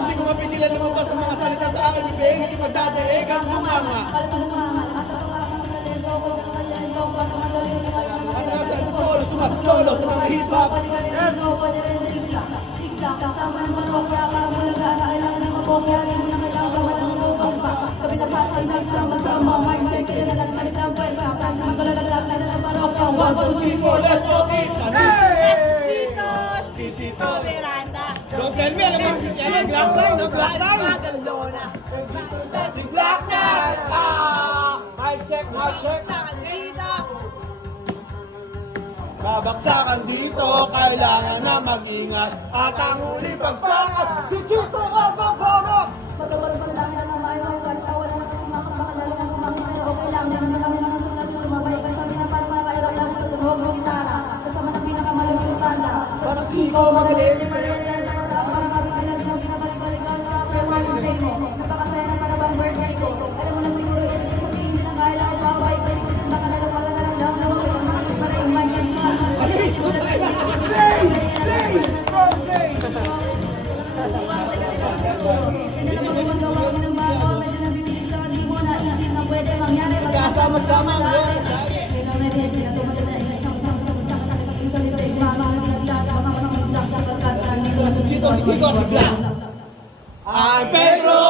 Hindi ko mapigilan lumabas ang mga salita sa aking bibig, hindi magdadaig ang bunganga. At nasa ito po, sumasulolo sa mga hip-hop. Kasama naman ako, kaya ka mo kailangan ng mabokya, hindi na patay na sama-sama, mind check, kaya na lang salita ang pwersa. Fransa, magalalag na ng parokya. One, two, three, four, let's go, eat! Chito, si Chito Miranda. Don't tell me, alam mo, si ano, Black Line, no? Black Line! Magalona. Si Black Line! Ah! Mic check, mic check. Babaksakan dito, kailangan na mag-ingat. At ang uli pagsakat, si Chito Magpapamok! Matawag day mo. Napakasaya na para bang birthday ko. Alam mo na siguro, ibig yung sabihin din ang kailangan pa, bye, ko din baka na lang pala na lang daw, na wala kang makakit pa rin, mind yan, mga mga sa Play! Play! First play! Hindi naman gumagawa kami ng bago, medyo nabibilis lang, di mo naisip na pwede mangyari. Kasama-sama ang mga Kailangan na rin, pinatumatid na isang isang Ay, Pedro.